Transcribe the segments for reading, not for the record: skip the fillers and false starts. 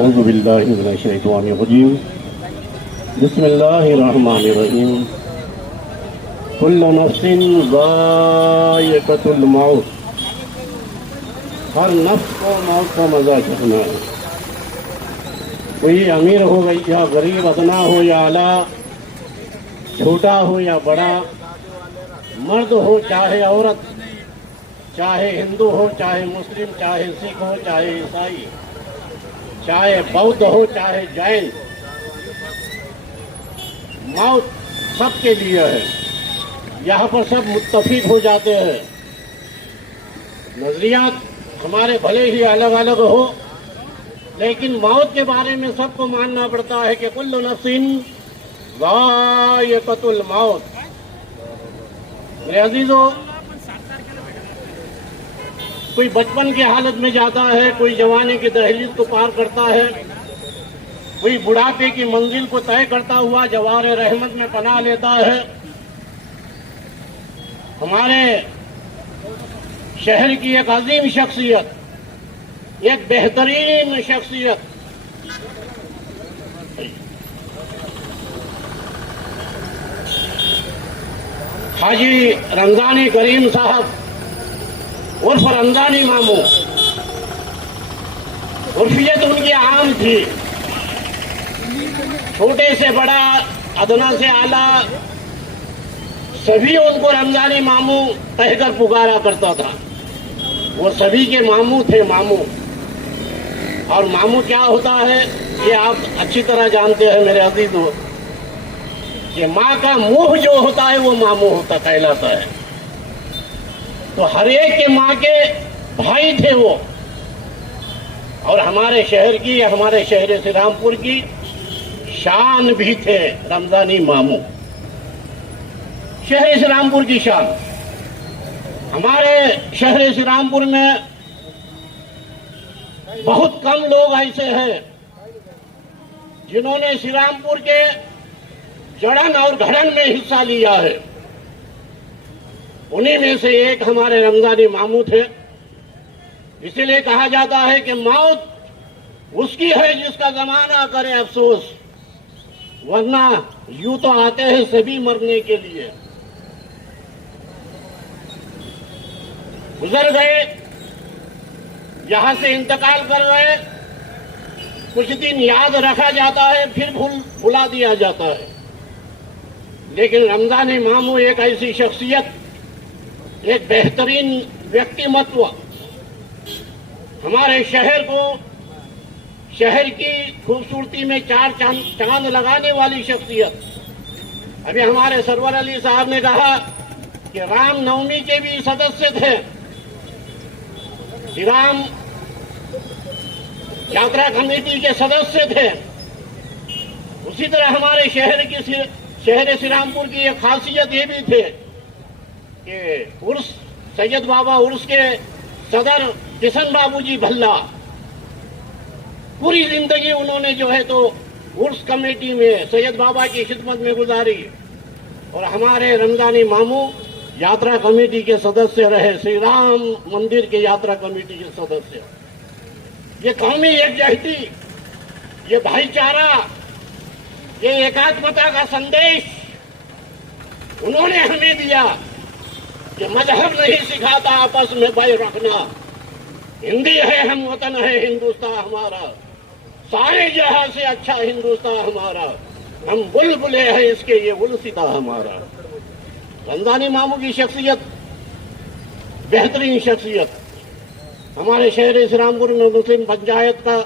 اعوذ باللہ من الشیطان الرجیم بسم اللہ الرحمن الرحیم کل نفس ذائقۃ الموت، ہر نفس کو موت کا مزہ چکھنا ہے۔ کوئی امیر ہو یا غریب، ادنا ہو یا اعلیٰ، چھوٹا ہو یا بڑا، مرد ہو چاہے عورت، چاہے ہندو ہو چاہے مسلم، چاہے سکھ ہو چاہے عیسائی، چاہے بودھ ہو چاہے جین، موت سب کے لیے ہے۔ یہاں پر سب متفق ہو جاتے ہیں۔ نظریات ہمارے بھلے ہی الگ الگ ہو، لیکن موت کے بارے میں سب کو ماننا پڑتا ہے کہ کل نفس ذائقۃ الموت۔ میرے عزیزو، کوئی بچپن کی حالت میں جاتا ہے، کوئی جوانی کی دہلیز کو پار کرتا ہے، کوئی بڑھاپے کی منزل کو طے کرتا ہوا جوار رحمت میں پناہ لیتا ہے۔ ہمارے شہر کی ایک عظیم شخصیت، ایک بہترین شخصیت، حاجی رمضانی کریم صاحب عرف رمضانی ماموں، عرفیت ان کی عام تھی، چھوٹے سے بڑا، ادنا سے اعلیٰ، سبھی ان کو رمضانی ماموں کہہ کر پکارا کرتا تھا۔ وہ سبھی کے ماموں تھے، ماموں۔ اور ماموں کیا ہوتا ہے یہ آپ اچھی طرح جانتے ہیں میرے عزیزو، کہ ماں کا منہ جو ہوتا ہے وہ ماموں ہوتا کہلاتا ہے۔ تو ہر ایک کے ماں کے بھائی تھے وہ، اور ہمارے شہر کی، ہمارے شہر سری رامپور کی شان بھی تھے رمضانی ماموں، شہر سری رامپور کی شان۔ ہمارے شہر سری رامپور میں بہت کم لوگ ایسے ہیں جنہوں نے سری رامپور کے جڑن اور گھڑن میں حصہ لیا ہے۔ انہی میں سے ایک ہمارے رمضانی ماموں تھے۔ اسی لیے کہا جاتا ہے کہ موت اس کی ہے جس کا زمانہ کرے افسوس، ورنہ یوں تو آتے ہیں سبھی مرنے کے لیے۔ گزر گئے، یہاں سے انتقال کر گئے، کچھ دن یاد رکھا جاتا ہے، پھر بھلا دیا جاتا ہے۔ لیکن رمضانی ماموں ایک ایسی شخصیت، ایک بہترین ویکتیمتو، ہمارے شہر کو، شہر کی خوبصورتی میں چار چاند لگانے والی شخصیت۔ ابھی ہمارے سرور علی صاحب نے کہا کہ رام نومی کے بھی سدسیہ تھے، شری رام یاترا کمیٹی کے سدسیہ تھے۔ اسی طرح ہمارے شہر سری رامپور کی ایک خاصیت یہ بھی تھے کہ عرس، سید بابا عرس کے صدر کشن بابو جی بھلا، پوری زندگی انہوں نے جو ہے تو عرس کمیٹی میں سید بابا کی خدمت میں گزاری، اور ہمارے رمضانی ماموں یاترا کمیٹی کے سدسیہ رہے، شری رام مندر کے یاترا کمیٹی کے سدسیہ۔ یہ قومی یکجہتی، یہ بھائی چارہ، یہ ایکاتمتا کا سندیش انہوں نے ہمیں دیا کہ مذہب نہیں سکھاتا آپس میں بھائی رکھنا۔ ہندی ہے ہم وطن ہے ہندوستان ہمارا، سارے جہاں سے اچھا ہندوستان ہمارا، ہم بلبلے ہیں اس کے یہ گلستاں ہمارا۔ رمضانی ماموں کی شخصیت، بہترین شخصیت۔ ہمارے شہر سری رامپور میں مسلم پنچایت کا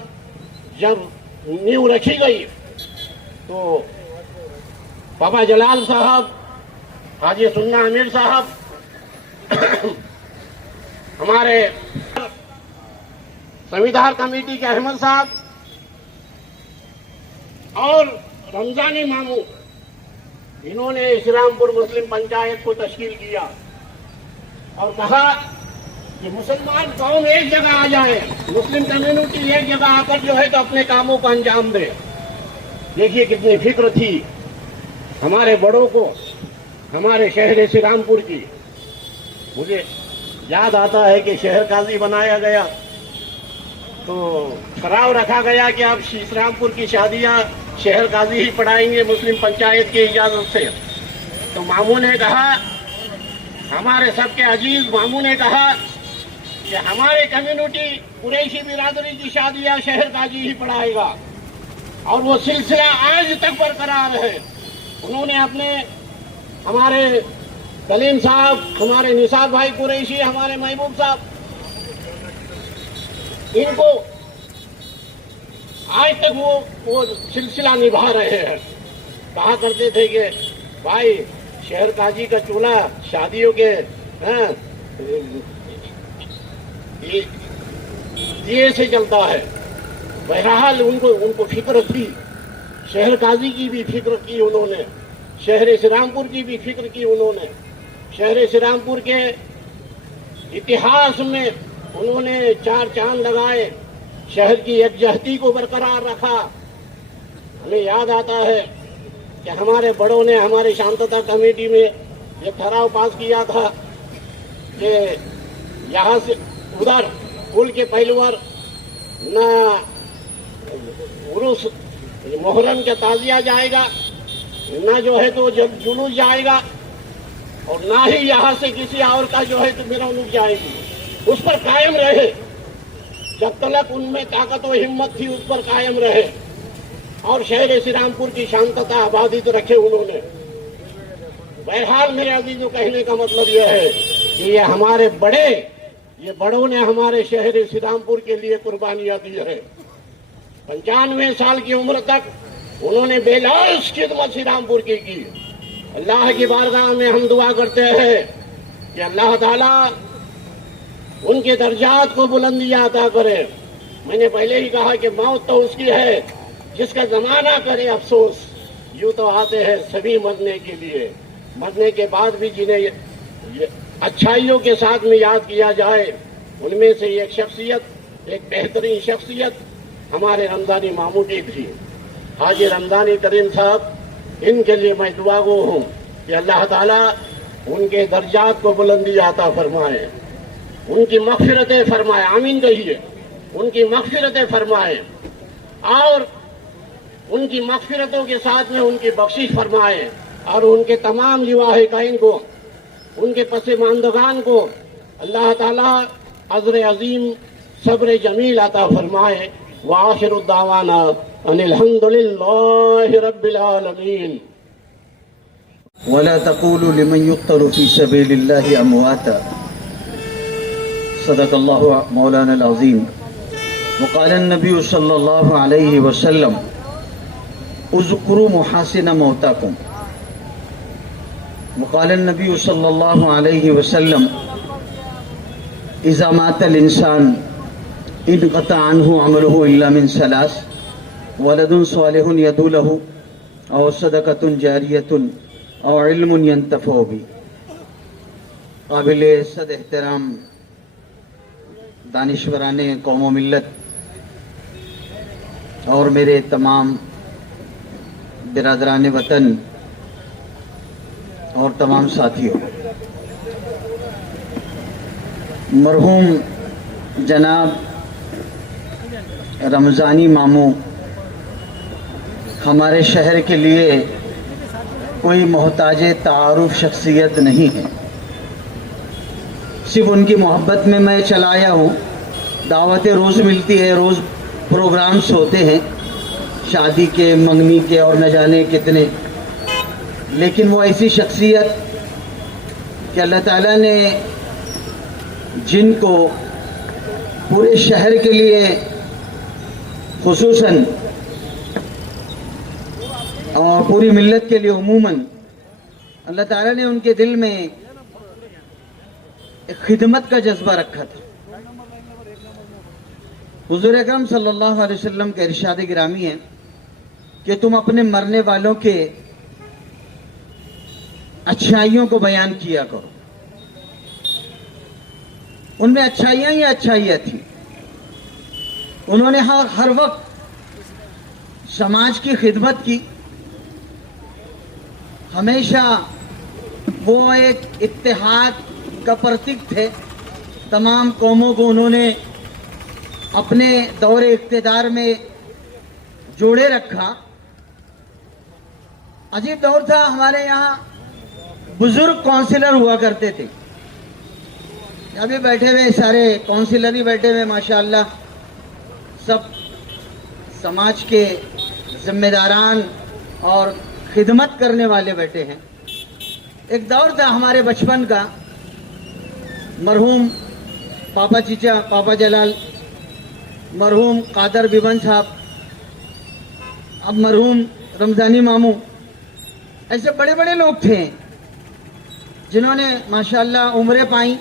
جب نیو رکھی گئی تو بابا جلال صاحب، حاجی سننا امیر صاحب، ہمارے سمیدار کمیٹی کے احمد صاحب اور رمضانی ماموں، انہوں نے سری رامپور مسلم پنچایت کو تشکیل کیا اور کہا کہ مسلمان قوم ایک جگہ آ جائے، مسلم کمیونٹی ایک جگہ آ کر جو ہے تو اپنے کاموں کو انجام دے۔ دیکھیے کتنی فکر تھی ہمارے بڑوں کو، ہمارے شہر سری رامپور کی۔ مجھے یاد آتا ہے کہ شہر قاضی بنایا گیا तो ठहराव रखा गया कि अब शीशरामपुर की शादियां शहर काजी ही पढ़ाएंगे मुस्लिम पंचायत की इजाज़त से। तो मामू ने कहा, हमारे सबके अजीज मामू ने कहा कि हमारे कम्युनिटी कुरैशी बिरादरी की शादियां शहर काजी ही पढ़ाएगा, और वो सिलसिला आज तक बरकरार है। उन्होंने अपने हमारे कलीम साहब, हमारे निसार भाई कुरैशी, हमारे महबूब साहब, इनको आज तक वो सिलसिला निभा रहे हैं। कहा करते थे कि भाई शहर काजी का चूल्हा शादियों के दिए से चलता है। बहरहाल उनको फिक्र थी, शहर काजी की भी फिक्र की उन्होंने, शहर श्रीरामपुर की भी फिक्र की उन्होंने। शहर श्रीरामपुर के इतिहास में उन्होंने 4 चांद लगाए, शहर की यकजहती को बरकरार रखा। हमें याद आता है कि हमारे बड़ों ने हमारे शांतता कमेटी में ये ठहराव पास किया था कि यहाँ से उधर पुल के पहलुवर ना उर्स मुहर्रम का ताजिया जाएगा, ना जो है तो जुलूस जाएगा, और ना ही यहाँ से किसी और का जो है तो मिरवणूक जाएगी। उस पर कायम रहे, जब तक उनमें ताकत व हिम्मत थी उस पर कायम रहे, और शहर श्रीरामपुर की शांतता आबादी तो रखे उन्होंने। बहरहाल मेरे अजीजों, कहने का मतलब यह है कि ये बड़ों ने हमारे शहर श्रीरामपुर के लिए कुर्बानियां दी है। 95 साल की उम्र तक उन्होंने बेलौस खिदमत श्रीरामपुर की। अल्लाह की बारगाह में हम दुआ करते हैं कि अल्लाह ताला उनके दर्जात को बुलंदियां अता करे। मैंने पहले ही कहा कि मौत तो उसकी है जिसका जमाना करे अफसोस। यूं तो आते हैं सभी मरने के लिए, मरने के बाद भी जिन्हें अच्छाइयों के साथ में याद किया जाए, उनमें से एक शख्सियत, एक बेहतरीन शख्सियत हमारे रमजानी मामू की थी, हाजी रमजानी करीम साहब। इनके लिए मैं दुआ गो हूँ कि अल्लाह ताला उनके दर्जात को बुलंदी अता फरमाए, उनकी मग़फ़िरतें फरमाए। आमीन कहिए। उनकी मग़फ़िरतें फरमाए, और उनकी मग़फ़िरतों के साथ में उनकी बख्शिश फरमाए, और उनके तमाम लिवाहिक़ीन को, उनके पसमानदगान को अल्लाह ताला अज़्र अज़ीम सब्र जमील अता फरमाए। व आखिरु दावाना अनिल हम्दुलिल्लाहि रब्बिल आलमीन। वला तक़ूलू लिमन युक़्तलू फ़ी सबीलिल्लाहि अमवाता सदक़ल्लाहु मौलाना अज़ीम। वक़ाल नबी सल्लल्लाहु अलैहि वसल्लम उज़्कुरू मुहासिन मौताकुम। वक़ाल नबी सल्लल्लाहु अलैहि वसल्लम इज़ा मातल इंसान इनक़ता अन्हु अमलुहु इल्ला मिन सलास वलदुन सालिहुन यदू लहु औ सदक़तुन जारियतुन औ इल्मुन यंतफ़उ बि। काबिल इज़्ज़त एहतराम दानिश्वराने कौम मिल्लत और मेरे तमाम बिरादरान वतन और तमाम साथियों, मरहूम जनाब रमज़ानी मामू हमारे शहर के लिए कोई मोहताज तारुफ शख्सियत नहीं है। सिर्फ उनकी मोहब्बत में मैं चलाया हूँ। दावतें रोज़ मिलती है, रोज़ प्रोग्राम्स होते हैं शादी के, मंगनी के और न जाने कितने, लेकिन वो ऐसी शख्सियत कि अल्लाह ताला ने जिनको पूरे शहर के लिए खुसूसन और पूरी मिल्लत के लिए उमूमन अल्लाह ताला ने उनके दिल में एक खिदमत का जज्बा रखा था। हुज़ूर अकरम सल्लल्लाहु अलैहि वसल्लम के इरशाद गिरामी है कि तुम अपने मरने वालों के अच्छाइयों को बयान किया करो। उनमें अच्छाइयाँ ही अच्छाइयाँ थी। उन्होंने हर वक्त समाज की खिदमत की। हमेशा वो एक इत्तेहाद का प्रतीक थे। तमाम कौमों को उन्होंने अपने दौरे इख्तिदार में जोड़े रखा। अजीब दौर था। हमारे यहाँ बुजुर्ग काउंसिलर हुआ करते थे। अभी बैठे हुए सारे काउंसिलर ही बैठे हुए माशाअल्लाह, सब समाज के जिम्मेदारान और खिदमत करने वाले बैठे हैं। एक दौर था हमारे बचपन का, मरहूम पापा चीचा, पापा जलाल, मरहूम कादर बिबन साहब, अब मरहूम रमजानी मामू, ऐसे बड़े बड़े लोग थे जिन्होंने माशाअल्लाह उम्रें पाई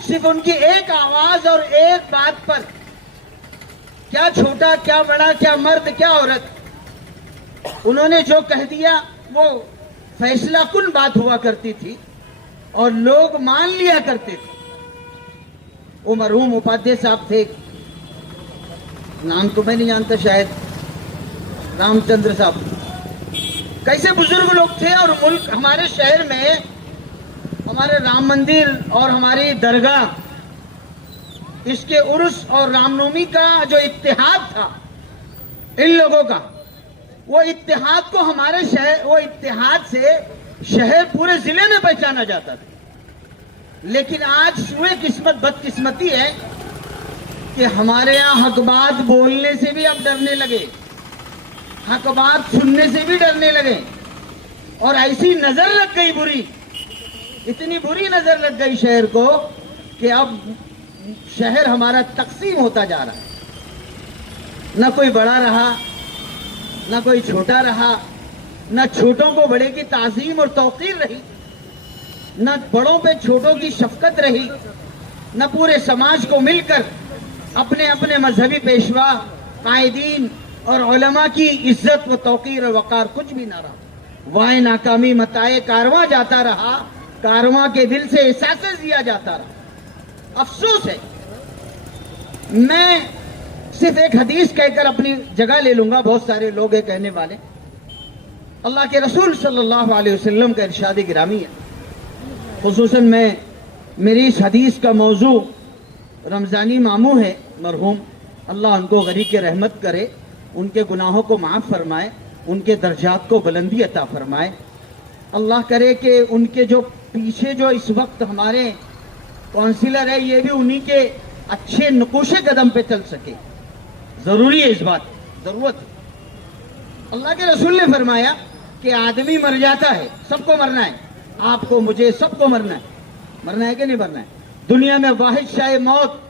सिर्फ उनकी एक आवाज और एक बात पर। क्या छोटा, क्या बड़ा, क्या मर्द, क्या औरत, उन्होंने जो कह दिया वो फैसला कुन बात हुआ करती थी और लोग मान लिया करते थे। वो मरहूम उपाध्याय साहब थे, नाम तो मैं नहीं जानता, शायद रामचंद्र साहब। कैसे बुजुर्ग लोग थे। और मुल्क, हमारे शहर में हमारे राम मंदिर और हमारी दरगाह, इसके उर्स और रामनवमी का जो इत्तेहाद था इन लोगों का, वो इत्तेहाद को हमारे शहर, वो इत्तेहाद से शहर पूरे जिले में पहचाना जाता था। लेकिन आज शुए किस्मत, बदकिस्मती है कि हमारे यहाँ हक बात बोलने से भी अब डरने लगे, हक बात सुनने से भी डरने लगे। और ऐसी नजर लग गई बुरी, इतनी बुरी नजर लग गई शहर को कि अब शहर हमारा तकसीम होता जा रहा है। न कोई बड़ा रहा, न कोई छोटा रहा, न छोटों को बड़े की ताजीम और तौकीर रही, न बड़ों पे छोटों की शफकत रही, न पूरे समाज को मिलकर अपने अपने मजहबी पेशवा, कायदीन और उलमा की इज्जत व तौकीर और वकार कुछ भी ना रहा। वाए नाकामी मताए कारवां जाता रहा, कारवां के दिल से एहसास दिया जाता रहा। अफसोस है। मैं सिर्फ एक हदीस कहकर अपनी जगह ले लूंगा, बहुत सारे लोग हैं कहने वाले। अल्लाह के रसूल सल्लल्लाहु अलैहि वसल्लम का इरशाद गिरामी है। खुसूसन में मेरी इस हदीस का मौजू रमजानी मामू है मरहूम, अल्लाह उनको गरी के रहमत करे, उनके गुनाहों को माफ़ फरमाए, उनके दर्जात को बुलंदी अता फरमाए। अल्लाह करे कि उनके जो पीछे जो इस वक्त हमारे काउंसिलर है, ये भी उन्हीं के अच्छे नकुशे कदम पे चल सके। जरूरी है, इस बात जरूरत है। अल्लाह के रसूल ने फरमाया कि आदमी मर जाता है, सबको मरना है, आपको, मुझे, सबको मरना है। मरना है कि नहीं मरना है? दुनिया में वाहिद शाह मौत,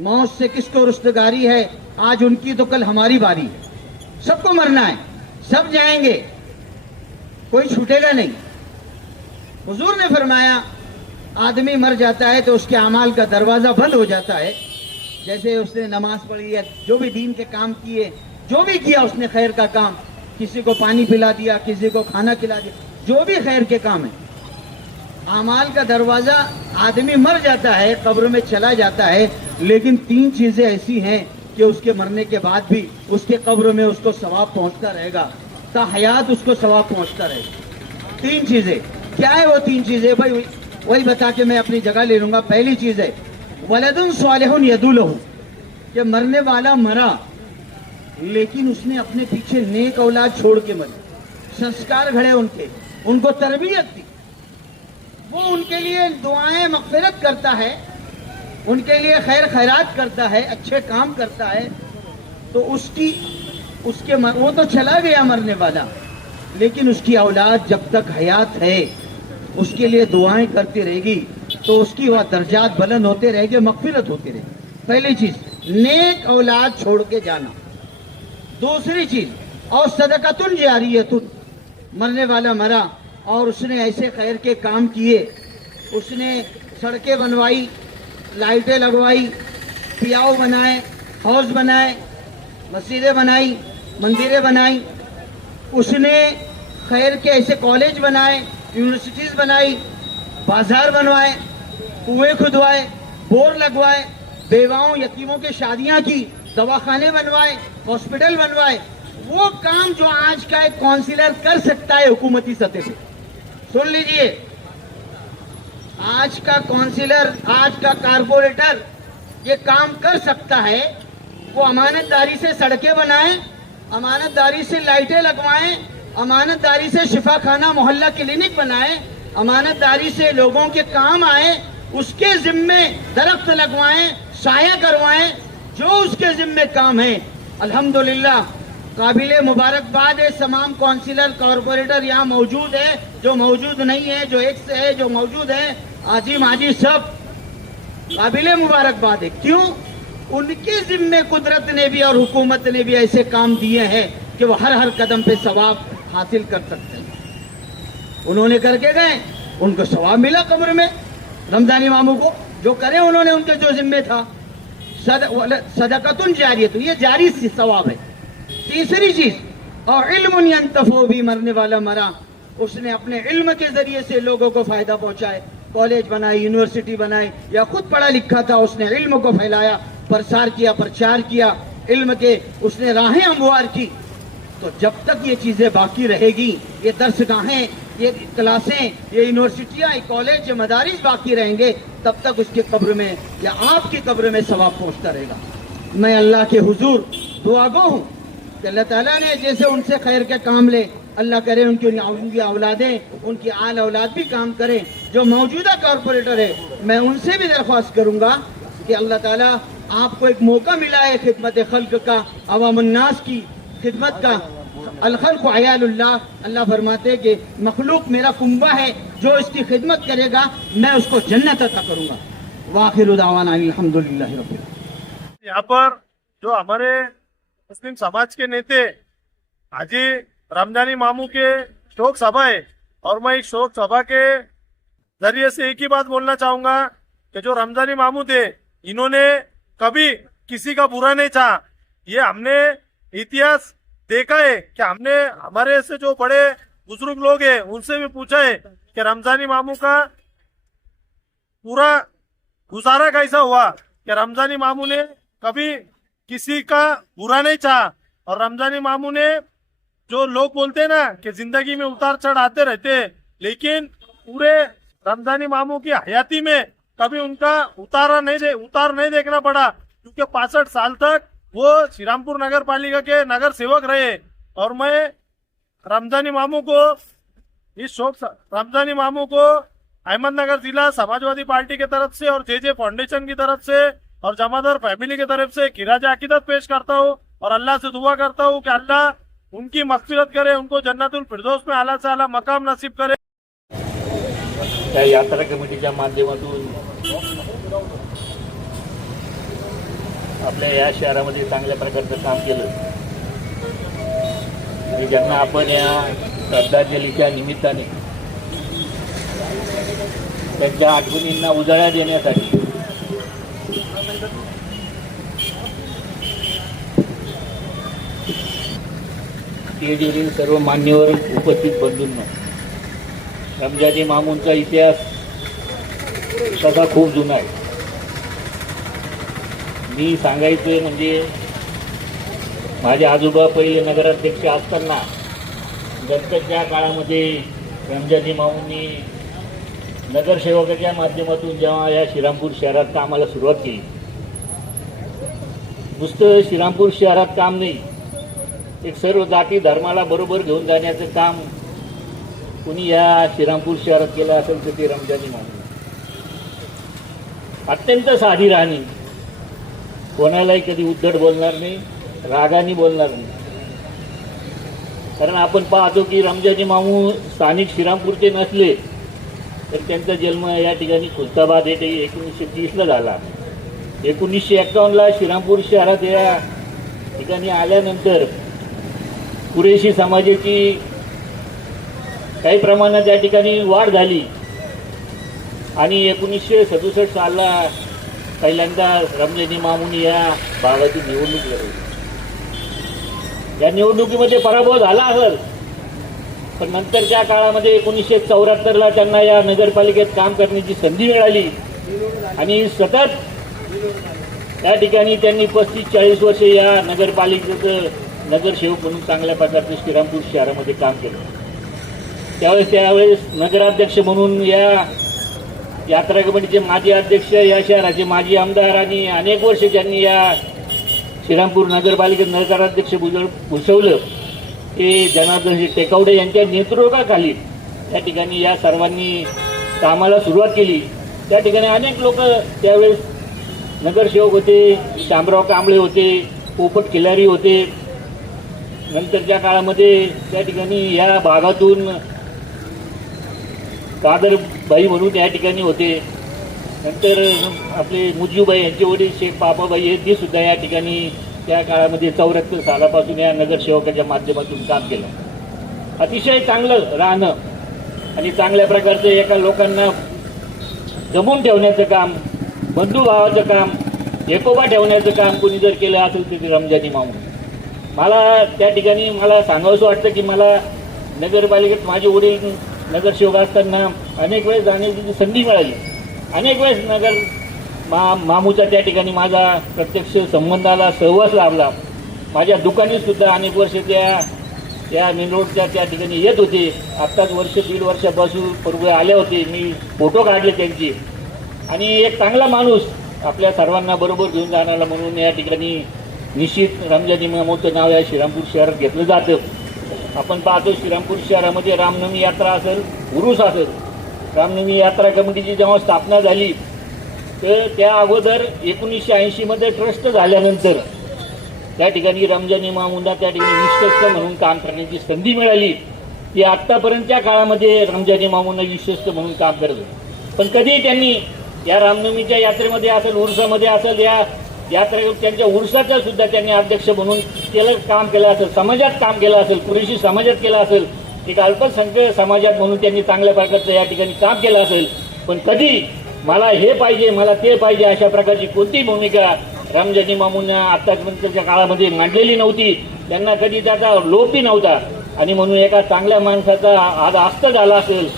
मौत से किसको रुस्तगारी है? आज उनकी तो कल हमारी बारी है। सबको मरना है, सब जाएंगे, कोई छूटेगा नहीं। हुजूर ने फरमाया आदमी मर जाता है तो उसके अमाल का दरवाजा बंद हो जाता है। जैसे उसने नमाज पढ़ी है, जो भी दीन के काम किए, जो भी किया उसने खैर का काम, किसी को पानी पिला दिया, किसी को खाना खिला दिया, जो भी खैर के काम है, अमाल का दरवाजा, आदमी मर जाता है, कब्र में चला जाता है। लेकिन तीन चीजें ऐसी हैं कि उसके मरने के बाद भी उसके कब्र में उसको सवाब पहुंचता रहेगा, ता हयात उसको सवाब पहुंचता रहेगा। तीन चीजें क्या है? वो तीन चीजें भाई वही बता के मैं अपनी जगह ले लूंगा। पहली चीज है वलदुन सालिहुन यदुलहु, कि मरने वाला मरा लेकिन उसने अपने पीछे नेक औलाद छोड़ के मरे, संस्कार घड़े उनके, उनको तरबियत दी, वो उनके लिए दुआएं मगफिरत करता है, उनके लिए खैर खैरात करता है, अच्छे काम करता है, तो वो तो चला गया मरने वाला, लेकिन उसकी औलाद जब तक हयात है उसके लिए दुआएं करती रहेगी, तो उसकी वह दर्जात बुलंद होते रहेंगे, मगफिरत होती रहेगी। पहली चीज नेक औलाद छोड़ के जाना। दूसरी चीज और सदकतुन जारियतुन, मरने वाला मरा और उसने ऐसे खैर के काम किए, उसने सड़कें बनवाई, लाइटें लगवाई, पियाव बनाए, हौज बनाए, मस्जिदें बनाई, मंदिरें बनाई, उसने खैर के ऐसे कॉलेज बनाए, यूनिवर्सिटीज बनाई, बाजार बनवाए, कुएं खुदवाए, बोर लगवाए, बेवाओं यतीमों के शादियां की, दवाखाने बनवाए, हॉस्पिटल बनवाए। वो काम जो आज का एक काउंसिलर कर सकता है हुकूमती सतह पे, सुन लीजिए, आज का काउंसिलर, आज का कारपोरेटर ये काम कर सकता है वो अमानतदारी से सड़कें बनाए, अमानतदारी से लाइटें लगवाएं, अमानतदारी से शिफा खाना मोहल्ला क्लिनिक बनाए, अमानतदारी से लोगों के काम आए, उसके जिम्मे दरख्त लगवाएं, साया करवाएं, जो उसके जिम्मे काम है। अल्हम्दुलिल्लाह काबिले मुबारकबाद है तमाम काउंसिलर कॉरपोरेटर यहाँ मौजूद है, जो मौजूद नहीं है, जो एक से है, जो मौजूद है, आजी माजी सब काबिले मुबारकबाद है। क्यों? उनके जिम्मे कुदरत ने भी और हुकूमत ने भी ऐसे काम दिए हैं कि वो हर कदम पे सवाब हासिल कर सकते हैं। उन्होंने करके गए, उनको सवाब मिला कब्र में। रमजानी मामू को जो करे उन्होंने, उनके जो जिम्मे था सदकतुन जारियत, ये जारी सवाब है। तीसरी चीज, और इल्मुन यंतफो भी, मरने वाला मरा, उसने अपने इल्म के जरिए से लोगों को फायदा पहुंचाए, कॉलेज बनाई, यूनिवर्सिटी बनाई, या खुद पढ़ा लिखा था, उसने इल्म को फैलाया, प्रसार किया, प्रचार किया, इल्म के उसने राहें हमवार की। तो जब तक ये चीजें बाकी रहेगी, ये दर्सगाहें, ये क्लासें, ये यूनिवर्सिटियां, ये कॉलेज, ये मदारिस बाकी रहेंगे, तब तक उसके कब्र में या आपकी कब्र में सवाब पहुंचता रहेगा। मैं अल्लाह के हुजूर दुआगो हूँ कि अल्लाह ताला ने जैसे उनसे खैर के काम ले, अल्लाह करे उनकी औलादें, उनकी आल औलाद भी काम करें। जो मौजूदा कॉरपोरेटर है, मैं उनसे भी दरख्वास्त करूंगा कि अल्लाह ताला आपको एक मौका मिला है खिदमत खल्क का, अवामुन्नास की खिदमत का। अल-खल्क़ु अयालुल्लाह, अल्लाह फरमाते कि मखलूक मेरा कुंबा है, जो इसकी खिदमत करेगा मैं उसको जन्नत अता करूंगा। वाखिरु दावाना अल्हम्दुलिल्लाहि रब्बिल आलमीन। यहाँ पर जो हमारे मुस्लिम समाज के नेता हाजी रमजानी मामू के शोक सभा है, और मैं इस शोक सभा के जरिए से एक ही बात बोलना चाहूंगा कि जो रमजानी मामू थे, इन्होंने कभी किसी का बुरा नहीं चाहा। ये हमने इतिहास देखा है कि हमने हमारे से जो बड़े बुजुर्ग लोग हैं उनसे भी पूछा है कि रमजानी मामू का पूरा गुजारा कैसा हुआ, कि रमजानी मामू ने कभी किसी का बुरा नहीं चाहा। और रमजानी मामू ने, जो लोग बोलते हैं ना कि जिंदगी में उतार चढ़ आते रहते हैं, लेकिन पूरे रमजानी मामू की हयाती में कभी उनका उतार नहीं देखना पड़ा, क्योंकि 65 साल तक वो श्रीरामपुर नगर पालिका के नगर सेवक रहे। और मैं रमजानी मामू को रमजानी मामू को अहमदनगर जिला समाजवादी पार्टी की तरफ से और जे फाउंडेशन की तरफ से और जमादार फैमिली की तरफ से खिराज अकीदत पेश करता हूँ, और अल्लाह से दुआ करता हूँ कि अल्लाह उनकी मग़फ़िरत करे, उनको जन्नतुल फिरदौस में आला से आला मकाम नसीब करे। त्या यात्रा कमिटीच्या माध्यमातून आपल्या या शहरामध्ये चांगल्या प्रकारचं काम केलं, आणि ज्यांना आपण या श्रद्धांजलीच्या निमित्ताने त्यांच्या आठवणींना उजाळा देण्यासाठी स्टेजवरील सर्व मान्यवर उपस्थित बंधूंनो, रमजानी मामूंचा इतिहास तसा खूप जुना आहे। मी सांगायचं म्हणजे माझे आजोबा पहिले नगराध्यक्ष असताना गणपतीच्या काळामध्ये रमजानी मामूंनी नगरसेवकाच्या माध्यमातून जेव्हा या श्रीरामपूर शहरात कामाला सुरुवात केली, नुसतं श्रीरामपूर शहरात काम नाही, एक सर्व जाती धर्माला बरोबर घेऊन जाण्याचं काम कुणी या श्रीरामपूर शहरात केलं असेल तर ते रमजानी मामू। अत्यंत साधी राहणी, कोणालाही कधी उद्धट बोलणार नाही, रागाने बोलणार नाही। कारण आपण पाहतो की रमजानी मामू स्थानिक श्रीरामपूरचे नसले तर त्यांचा जन्म या ठिकाणी खुलताबाद येथे 1930ला झाला। 1951ला श्रीरामपूर शहरात या ठिकाणी आल्यानंतर कुरेशी समाजाची काही प्रमाणात या ठिकाणी वाढ झाली, आणि 1967 सालला पहिल्यांदा रमजानी मामूनी या भागाची निवडणूक लढवली। या निवडणुकीमध्ये पराभव झाला असेल, पण नंतरच्या काळामध्ये 1974ला त्यांना या नगरपालिकेत काम करण्याची संधी मिळाली, आणि सतत या ठिकाणी त्यांनी 35-40 वर्ष या नगरपालिकेचं नगरसेवक म्हणून चांगल्या प्रकारचे श्रीरामपूर शहरामध्ये काम केलं। त्यावेळेस नगराध्यक्ष म्हणून या यात्रा कमिटीचे माजी अध्यक्ष, या शहराचे माजी आमदार आणि अनेक वर्ष त्यांनी या श्रीरामपूर नगरपालिकेत नगराध्यक्ष भूषवलं ते जनार्दन टेकवडे यांच्या नेतृत्वाखाली त्या ठिकाणी या सर्वांनी कामाला सुरुवात केली. त्या ठिकाणी अनेक लोक त्यावेळेस नगरसेवक होते, शामराव कांबळे होते, पोपट खिलारी होते. नंतरच्या काळामध्ये त्या ठिकाणी या भागातून कादरबाई म्हणून या ठिकाणी होते. नंतर आपले मुजीबाई यांचे वडील शेख पापाबाई हे सुद्धा या ठिकाणी त्या काळामध्ये 74 सालापासून या नगरसेवकाच्या माध्यमातून काम केलं. अतिशय चांगलं राहणं आणि चांगल्या प्रकारचं एका लोकांना जमवून ठेवण्याचं काम, बंधुभावाचं काम, एकोपा ठेवण्याचं काम कोणी जर केलं असेल तर ते रमजानी मामू. मला त्या ठिकाणी मला सांगावंसं वाटतं की मला नगरपालिकेत माझे वडील नगरसेवक असताना अनेक वेळेस जाण्याची संधी मिळाली. अनेक वेळेस मामूचा त्या ठिकाणी माझा प्रत्यक्ष संबंधाला सहवास लाभला. माझ्या दुकानीसुद्धा अनेक वर्ष त्या मेन रोडच्या त्या ठिकाणी येत होते. आत्ताच वर्ष 1.5 वर्षापासून पूर्वी आले होते. मी फोटो काढले त्यांचे. आणि एक चांगला माणूस आपल्या सर्वांना बरोबर घेऊन जाणारा म्हणून या ठिकाणी निश्चित रमजानी मामूचं नाव या श्रीरामपूर शहरात घेतलं जातं. आपण पाहतो श्रीरामपूर शहरामध्ये रामनवमी यात्रा असेल, उरूस असेल. रामनवमी यात्रा कमिटीची जेव्हा स्थापना झाली तर त्या अगोदर 1980 मध्ये ट्रस्ट झाल्यानंतर त्या ठिकाणी रमजानी मामूंना त्या ठिकाणी विश्वस्त म्हणून काम करण्याची संधी मिळाली. ती आत्तापर्यंतच्या काळामध्ये रमजानी मामूंना विश्वस्त म्हणून काम करत. पण कधीही त्यांनी या रामनवमीच्या यात्रेमध्ये असेल, उर्सामध्ये असेल, या यात्रे त्यांच्या उर्साचं सुद्धा त्यांनी अध्यक्ष म्हणून काम केलं असेल, समाजात काम केलं असेल, पुरेशी समाजात केलं असेल, एक अल्पसंख्याक समाजात म्हणून त्यांनी चांगल्या प्रकारचं या ठिकाणी काम केलं असेल. पण कधी मला हे पाहिजे, मला ते पाहिजे अशा प्रकारची कोणती भूमिका रमजानी मामूंना आतापर्यंतच्या काळामध्ये मांडलेली नव्हती. त्यांना कधी त्याचा लोभही नव्हता. आणि म्हणून एका चांगल्या माणसाचा आज अस्त झाला असेल,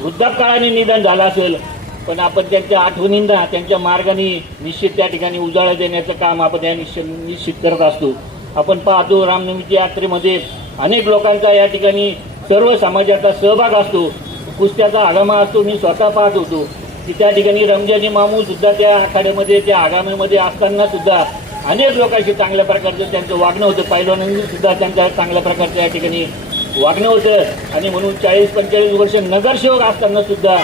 वृद्धापकाळाने निधन झालं असेल, पण आपण त्यांच्या आठवणींना, त्यांच्या मार्गाने निश्चित त्या ठिकाणी उजाळा देण्याचं काम आपण या निश्चित करत असतो. आपण पाहतो रामनवमीच्या यात्रेमध्ये अनेक लोकांचा या ठिकाणी सर्व समाजाचा सहभाग असतो. कुस्त्याचा आगामा असतो. मी स्वतः पाहत होतो की त्या ठिकाणी रमजानी मामू सुद्धा त्या आखाड्यामध्ये, त्या आगाम्यामध्ये असताना सुद्धा अनेक लोकांशी चांगल्या प्रकारचं त्यांचं वागणं होतं. पैलवानांनी सुद्धा त्यांच्या चांगल्या प्रकारचं या ठिकाणी वागणं होतं. आणि म्हणून 40-45 वर्ष नगरसेवक असताना सुद्धा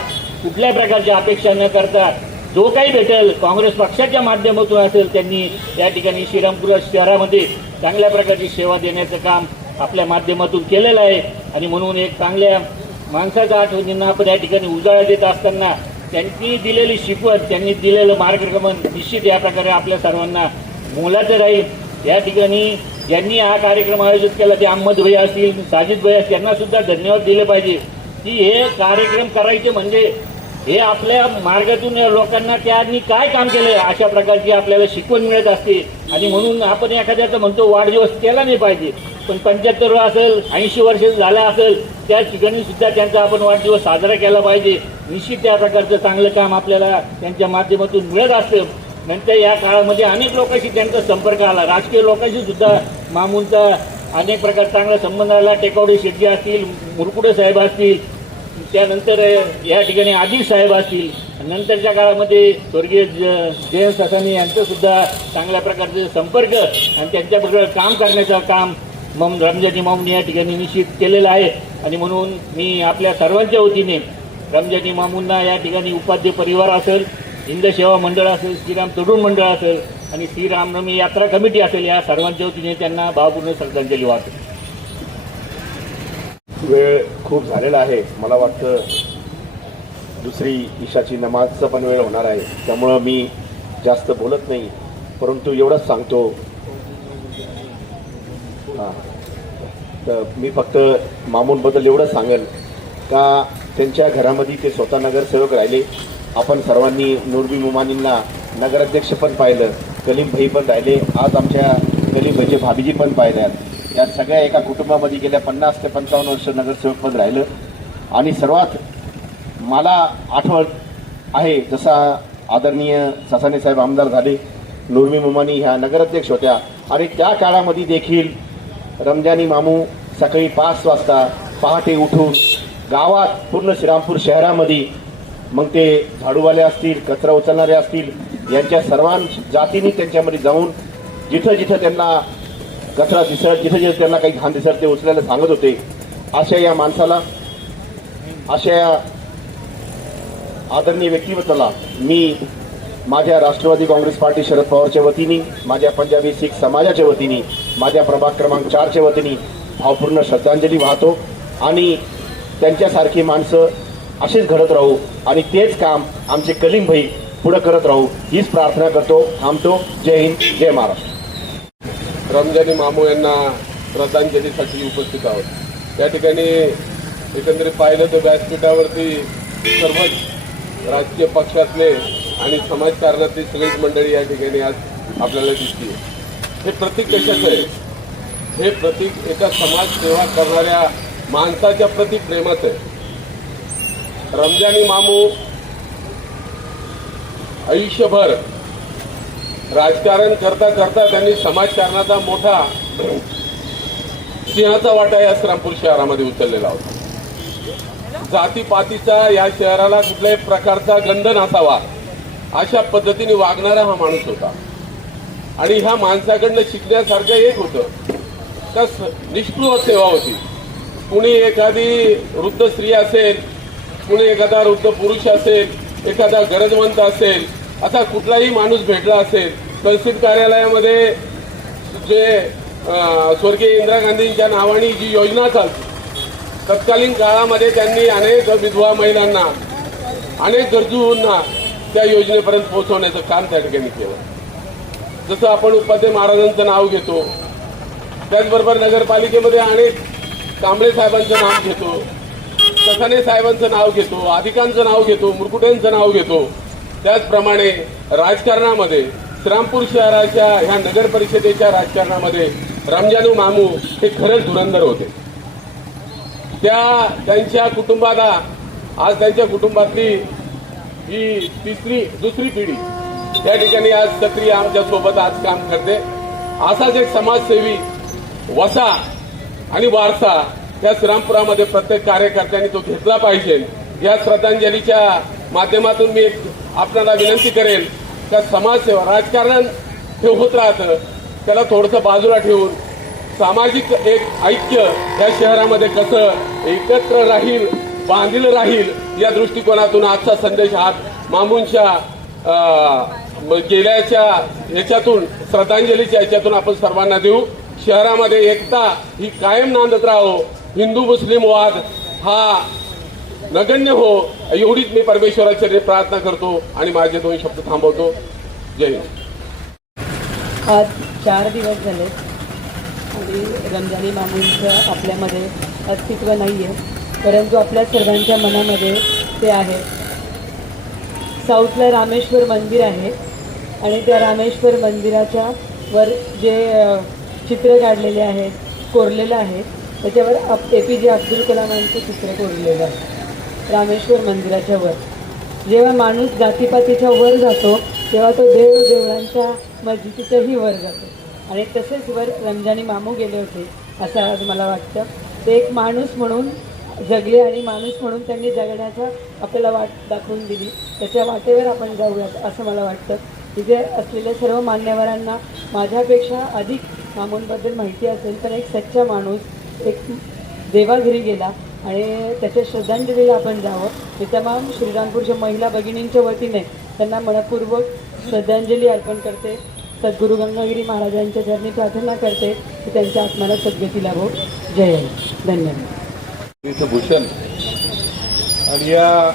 कुठल्या प्रकारच्या अपेक्षा न करता जो काही भेटेल काँग्रेस पक्षाच्या माध्यमातून असेल त्यांनी या ठिकाणी श्रीरामपूर शहरामध्ये चांगल्या प्रकारची सेवा देण्याचं काम आपल्या माध्यमातून केलेलं आहे. आणि म्हणून एक चांगल्या माणसाच्या आठवणींना आपण या ठिकाणी उजाळा देत असताना त्यांनी दिलेली शिकवण, त्यांनी दिलेलं मार्गक्रमण निश्चित या प्रकारे आपल्या सर्वांना मोलाचं राहील. या ठिकाणी ज्यांनी हा कार्यक्रम आयोजित केला ते अहमद भाई असतील, साजिद भाई असतील, त्यांना सुद्धा धन्यवाद दिले पाहिजे की हे कार्यक्रम करायचे म्हणजे हे आपल्या मार्गातून लोकांना त्यांनी काय काम केलं अशा प्रकारची आपल्याला शिकवण मिळत असते. आणि म्हणून आपण एखाद्याचं म्हणतो वाढदिवस केला नाही पाहिजे, पण 75 असेल, 80 वर्ष झाला असेल, त्या ठिकाणी सुद्धा त्यांचा आपण वाढदिवस साजरा केला पाहिजे. निश्चित त्या प्रकारचं चांगलं काम आपल्याला त्यांच्या माध्यमातून मिळत असतं. नंतर या काळामध्ये अनेक लोकांशी त्यांचा संपर्क आला. राजकीय लोकांशी सुद्धा मामूंचा अनेक प्रकार चांगला संबंध आला. टेकवडे शेट्टी असतील, मुरकुडे साहेब असतील, त्यानंतर या ठिकाणी आदिल साहेब असतील. नंतरच्या काळामध्ये स्वर्गीय जयंत ससानी यांचं सुद्धा चांगल्या प्रकारचे संपर्क आणि त्यांच्याबरोबर काम करण्याचं काम रमजानी मामूंनी या ठिकाणी निश्चित केलेलं आहे. आणि म्हणून मी आपल्या सर्वांच्या वतीने रमजानी मामूंना या ठिकाणी उपाध्ये परिवार असेल, हिंद सेवा मंडळ असेल, श्रीराम तरुण मंडळ असेल आणि श्रीरामनवमी यात्रा कमिटी असेल, या सर्वांच्या वतीने त्यांना भावपूर्ण श्रद्धांजली वाहतो. वेळ खूप झालेला आहे. मला वाटतं दुसरी ईशाची नमाजचं पण वेळ होणार आहे, त्यामुळं मी जास्त बोलत नाही, परंतु एवढंच सांगतो. तर मी फक्त मामूंबद्दल एवढंच सांगेल का त्यांच्या घरामध्ये ते स्वतः नगरसेवक राहिले. आपण सर्वांनी नूरबी मुमानींना नगराध्यक्ष पण पाहिलं, कलीम भाई पण राहिले, आज आमच्या कलीम भाईचे भाभीजी पण पाहिल्यात. या सगळ्या एका कुटुंबामध्ये गेल्या 50 ते 55 वर्ष नगरसेवक पद राहिलं. आणि सर्वात मला आठवण आहे जसा आदरणीय ससाने साहेब आमदार झाले, नूरबी मुमानी ह्या नगराध्यक्ष होत्या आणि त्या काळामध्ये देखील रमजानी मामू सकाळी 5 वाजता पहाटे उठून गावात पूर्ण श्रीरामपूर शहरामध्ये मग ते झाडूवाले असतील, कचरा उचलणारे असतील, यांच्या सर्व जातींनी त्यांच्यामध्ये जाऊन जिथं जिथं त्यांना कचरा दिसत, जिथं जिथं त्यांना काही घाण दिसत ते उचलायला सांगत होते. अशा या माणसाला, अशा या आदरणीय व्यक्तिमत्वाला मी माझ्या राष्ट्रवादी काँग्रेस पार्टी शरद पवारच्या वतीने, माझ्या पंजाबी शीख समाजाच्या वतीने, माझ्या प्रभाग क्रमांक 4च्या वतीने भावपूर्ण श्रद्धांजली वाहतो. आणि त्यांच्यासारखी माणसं अशीच घडत राहू आणि तेच काम आमचे कलीम भाई पुढे करत राहू हीच प्रार्थना करतो. थांबतो. जय हिंद, जय महाराष्ट्र. रमजानी मामू यांना श्रद्धांजलीसाठी उपस्थित आहोत. या ठिकाणी एकंदरीत पाहिलं तर व्यासपीठावरती सर्वच राजकीय पक्षातले आणि समाजकारणातली सगळीच मंडळी या ठिकाणी आज आपल्याला दिसते. हे प्रतीक कशाचं आहे? हे प्रतीक एका समाजसेवा करणाऱ्या माणसाच्या प्रती प्रेमाचं आहे. रमजानी मामू आयुष्यभर राजकारण करता करता त्यांनी समाजकारणाचा मोठा सिंहाचा वाटा या श्रीरामपूर शहरामध्ये उचललेला होता. जातीपातीचा या शहराला कुठल्याही प्रकारचा गंध नसावा अशा पद्धतीने वागणारा हा माणूस होता. आणि ह्या माणसाकडनं शिकण्यासारखं एक होतं का निष्ठुर सेवा होती. कुणी एखादी वृद्ध स्त्री असेल, कुणी एखादा वृद्ध पुरुष असेल, एखादा गरजवंत असेल, असा कुठलाही माणूस भेटला असेल, तहसील कार्यालयामध्ये जे स्वर्गीय इंदिरा गांधींच्या नावाने जी योजना चालते, तत्कालीन काळामध्ये त्यांनी अनेक विधवा महिलांना, अनेक गरजूंना त्या योजनेपर्यंत पोहोचवण्याचं काम त्या ठिकाणी केलं. जसं आपण उपाध्ये महाराजांचं नाव घेतो, त्याचबरोबर नगरपालिकेमध्ये अनेक कांबळे साहेबांचं नाव घेतो, ससाने साहेबांचं नाव घेतो, अधिकांचं नाव घेतो, मुरकुटेंचं नाव घेतो, त्याचप्रमाणे राजकारणामध्ये श्रीरामपूर शहराच्या ह्या नगर परिषदेच्या राजकारणामध्ये रमजानी मामू हे खरंच धुरंधर होते. त्यांच्या कुटुंबाला आज त्यांच्या कुटुंबातली ही दुसरी पिढी त्या ठिकाणी आज सक्रिय आमच्या सोबत आज काम करते. असाच एक समाजसेवी वसा आणि वारसा या श्रीरामपुरामध्ये प्रत्येक कार्यकर्त्यांनी तो घेतला पाहिजे. या श्रद्धांजलीच्या माध्यमातून मी आपल्याला विनंती करेन का समाजसेवा, राजकारण हे होत राहतं, त्याला थोडंसं बाजूला ठेवून सामाजिक एक ऐक्य या शहरामध्ये कसं एकत्र राहील, बांधील राहील, या दृष्टिकोनातून आजचा संदेश हा मामूंच्या गेल्याच्या याच्यातून, श्रद्धांजलीच्या याच्यातून आपण सर्वांना देऊ. शहरामध्ये एकता ही कायम नांदत राहो, हिंदू मुस्लिम वाद हा नगण्य हो, एवढीच मी परमेश्वराची प्रार्थना करतो आणि माझे 2 शब्द थांबवतो. जय हिंद. आज 4 दिवस झाले आणि रमजानी मामूंचं आपल्यामध्ये अस्तित्व नाही आहे, परंतु आपल्या सर्वांच्या मनामध्ये ते आहे. साऊथला रामेश्वर मंदिर आहे आणि त्या रामेश्वर मंदिराच्या वर जे चित्र काढलेले आहेत, कोरलेलं आहे, त्याच्यावर APJ अब्दुल कलामांचं चित्र कोरलेलं आहे. रामेश्वर मंदिराच्या वर जेव्हा माणूस जातीपातीच्या वर जातो तेव्हा तो देवदेवळांच्या मस्जिदीच्याही वर जातो आणि तसेच वर रमजानी मामू गेले होते असं आज मला वाटतं. ते एक माणूस म्हणून जगले आणि माणूस म्हणून त्यांनी जगण्याचा आपल्याला वाट दाखवून दिली. त्याच्या वाटेवर आपण जाऊयात असं मला वाटतं. तिथे असलेल्या सर्व मान्यवरांना माझ्यापेक्षा अधिक मामूंबद्दल माहिती असेल, पण एक सच्चा माणूस एक देवाघरी गेला आणि त्याच्या श्रद्धांजलीला आपण जावं. मी तमाम श्रीरामपूरच्या महिला भगिनींच्या वतीने त्यांना मनपूर्वक श्रद्धांजली अर्पण करते. सद्गुरू गंगागिरी महाराजांच्या चरणी प्रार्थना करते की त्यांच्या आत्म्याला सद्गती लाभो. जय हिंद. धन्यवाद. भूषण आणि या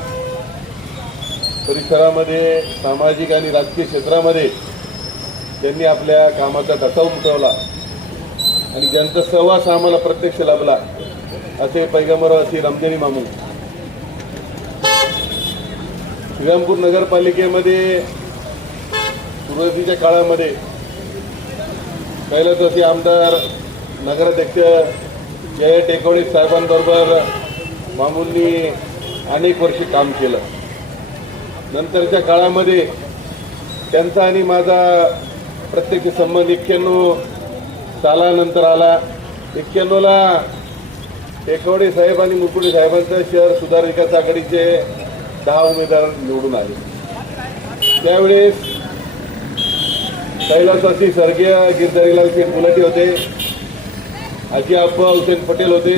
परिसरामध्ये सामाजिक आणि राजकीय क्षेत्रामध्ये त्यांनी आपल्या कामाचा ठसा उमटवला आणि ज्यांचा सहवास आम्हाला प्रत्यक्ष लाभला असे पैगंबर असे रमजानी मामू. श्रीरामपूर नगरपालिकेमध्ये सुरुवातीच्या काळामध्ये पहिलं तर आमदार नगराध्यक्ष जय टेकवडे साहेबांबरोबर मामूंनी अनेक वर्षे काम केलं. नंतरच्या काळामध्ये त्यांचा आणि माझा प्रत्यक्ष संबंध 91 सालानंतर आला. 91ला टेकवडे साहेब आणि मुरकुटे साहेबांचं शहर सुधार विकास आघाडीचे 10 उमेदवार निवडून आले. त्यावेळेस कैलासवासी स्वर्गीय गिरधारीलाल शेठ गुलाटी होते, हाजी अब्बा हुसेन पटेल होते,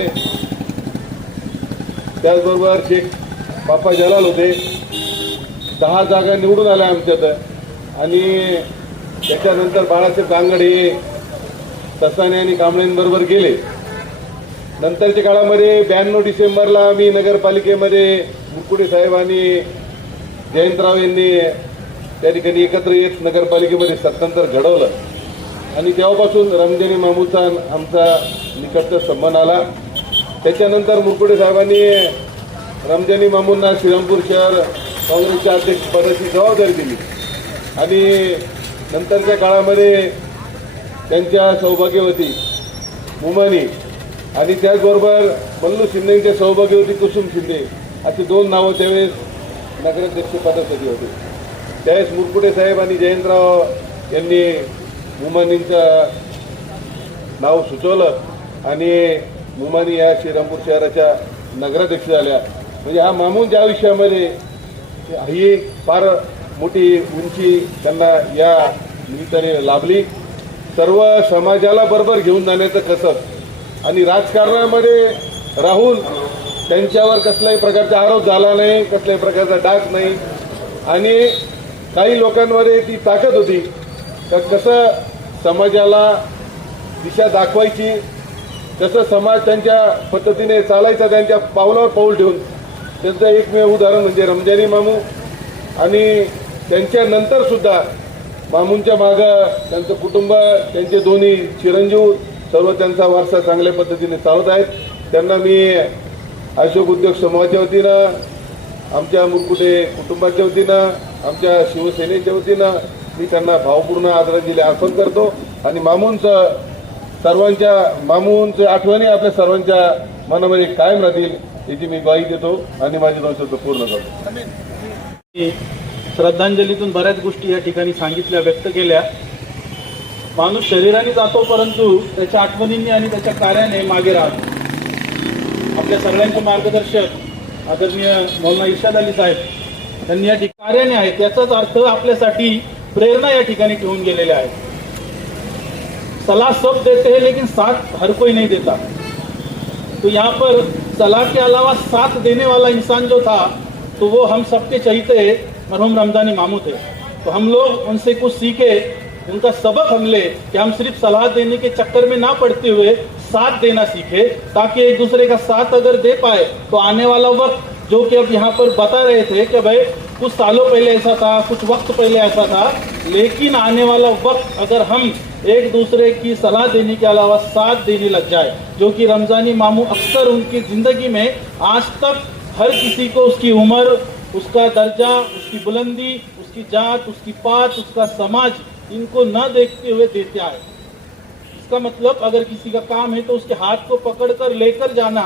त्याचबरोबर शेख बाप्पा जलाल होते. 10 जागा निवडून आल्या आमच्यात. आणि त्याच्यानंतर बाळासाहेब गांगडे तसाने आणि कांबळेंबरोबर गेले. नंतरच्या काळामध्ये 92 डिसेंबरला मी नगरपालिकेमध्ये मुकुटे साहेब आणि जयंतराव यांनी त्या ठिकाणी एकत्र येत नगरपालिकेमध्ये सत्तांतर घडवलं. आणि तेव्हापासून रमजानी मामूचा आमचा निकटचा संबंध आला. त्याच्यानंतर मुकुटे साहेबांनी रमजानी मामूंना श्रीरामपूर शहर काँग्रेसच्या अध्यक्षपदाची जबाबदारी दिली. आणि नंतरच्या काळामध्ये त्यांच्या सौभाग्यवती उमानी आणि त्याचबरोबर मल्लू शिंदेच्या सौभाग्यवती कुसुम शिंदे अशी 2 नावं त्यावेळेस नगराध्यक्षपदासाठी होते. त्यावेळेस मुरकुटे साहेब आणि जयंतराव यांनी उमानींचं नाव सुचवलं आणि उमानी या श्रीरामपूर शहराच्या नगराध्यक्ष झाल्या. म्हणजे हा मामूंच्या आयुष्यामध्ये ही फार मोठी उंची त्यांना या निमित्ताने लाभली. सर्व समाजाला बरोबर घेऊन जाण्याचं कसब आणि राजकारणामध्ये राहून त्यांच्यावर कसल्याही प्रकारचा आरोप झाला नाही, कसल्याही प्रकारचा डाग नाही. आणि काही लोकांमध्ये ती ताकद होती तर कसं समाजाला दिशा दाखवायची, कसं समाज त्यांच्या पद्धतीने चालायचा, त्यांच्या पावलावर पाऊल ठेवून. त्यांचं एकमेव उदाहरण म्हणजे रमजानी मामू. आणि त्यांच्यानंतर सुद्धा मामूंच्या मागं त्यांचं कुटुंब, त्यांचे दोन्ही चिरंजीव सर्व त्यांचा वारसा चांगल्या पद्धतीने चालत आहेत. त्यांना मी अशोक उद्योग समूहाच्या वतीनं, आमच्या मुरकुटे कुटुंबाच्या वतीनं, आमच्या शिवसेनेच्या वतीनं मी त्यांना भावपूर्ण आदरांजली अर्पण करतो. आणि मामूंचं आठवणी आपल्या सर्वांच्या मनामध्ये कायम राहतील याची मी ग्वाही देतो आणि माझे 2 शब्द पूर्ण करतो. श्रद्धांजलीतून बऱ्याच गोष्टी या ठिकाणी सांगितल्या, व्यक्त केल्या. माणूस शरीराने जातो परंतु त्याच्या आठवणींनी आणि त्याच्या कार्याने मागे राहतो. आपल्या सगळ्यांचे मार्गदर्शक आदरणीय मौलाना इर्शाद अली साहेब त्यांनी या ठिकाणी कार्याने आहेत, याचाच अर्थ आपल्यासाठी प्रेरणा या ठिकाणी ठेवून गेलेल्या आहेत. सलाह सब देते हैं लेकिन साथ हर कोई नहीं देता. तो यहाँ पर सलाह के अलावा साथ देने वाला इंसान जो था तो वो हम सबके चहीते मरहूम रमजानी मामू थे. तो हम लोग उनसे कुछ सीखे, उनका सबक हम ले कि हम सिर्फ सलाह देने के चक्कर में ना पड़ते हुए साथ देना सीखे, ताकि एक दूसरे का साथ अगर दे पाए तो आने वाला वक्त, जो कि अब यहाँ पर बता रहे थे कि भाई कुछ सालों पहले ऐसा था, कुछ वक्त पहले ऐसा था, लेकिन आने वाला वक्त अगर हम एक दूसरे की सलाह देने के अलावा साथ देने लग जाए, जो कि रमजानी मामू अक्सर उनकी ज़िंदगी में आज तक हर किसी को उसकी उम्र, उसका दर्जा, उसकी बुलंदी, उसकी जात, उसकी पात, उसका समाज, इनको न देखते हुए देते आए. इसका मतलब अगर किसी का काम है तो उसके हाथ को पकड़कर लेकर जाना.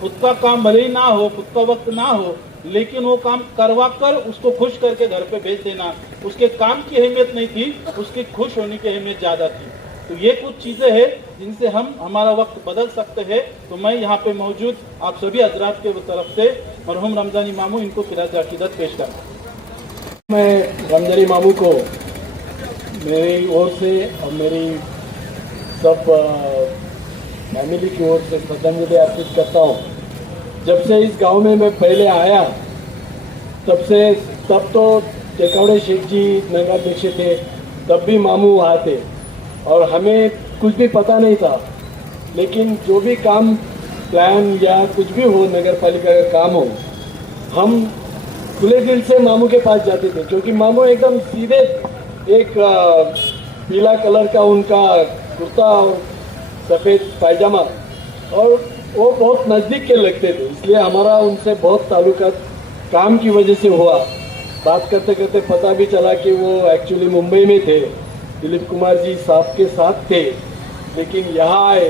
खुद का काम भले ही ना हो, खुद का वक्त ना हो, लेकिन वो काम करवा कर उसको खुश करके घर पे भेज देना. उसके काम की अहमियत नहीं थी, उसके खुश होने की अहमियत ज़्यादा थी. तो ये कुछ चीज़ें हैं जिनसे हम हमारा वक्त बदल सकते हैं. तो मैं यहाँ पे मौजूद आप सभी हजरात के तरफ से मरहूम रमजानी मामू इनको खिराज अकीदत पेश करता हूँ. मैं रमजानी मामू को मेरी ओर से और मेरी सब फैमिली की ओर से श्रद्धांजलि अर्पित करता हूँ. जब से इस गांव में मैं पहले आया तब तो टेकौड़े शेख जी नगराध्यक्ष थे, तब भी मामू वहाँ थे और हमें कुछ भी पता नहीं था. लेकिन जो भी काम प्लान या कुछ भी हो, नगर पालिका का काम हो, हम खुले दिल से मामू के पास जाते थे. क्योंकि मामू एकदम सीधे, एक पीला कलर का उनका कुर्ता और सफ़ेद पायजामा, और वो बहुत नज़दीक के लगते थे. इसलिए हमारा उनसे बहुत ताल्लुकात काम की वजह से हुआ. बात करते करते पता भी चला कि वो एक्चुअली मुंबई में थे, दिलीप कुमार जी साहब के साथ थे, लेकिन यहाँ आए.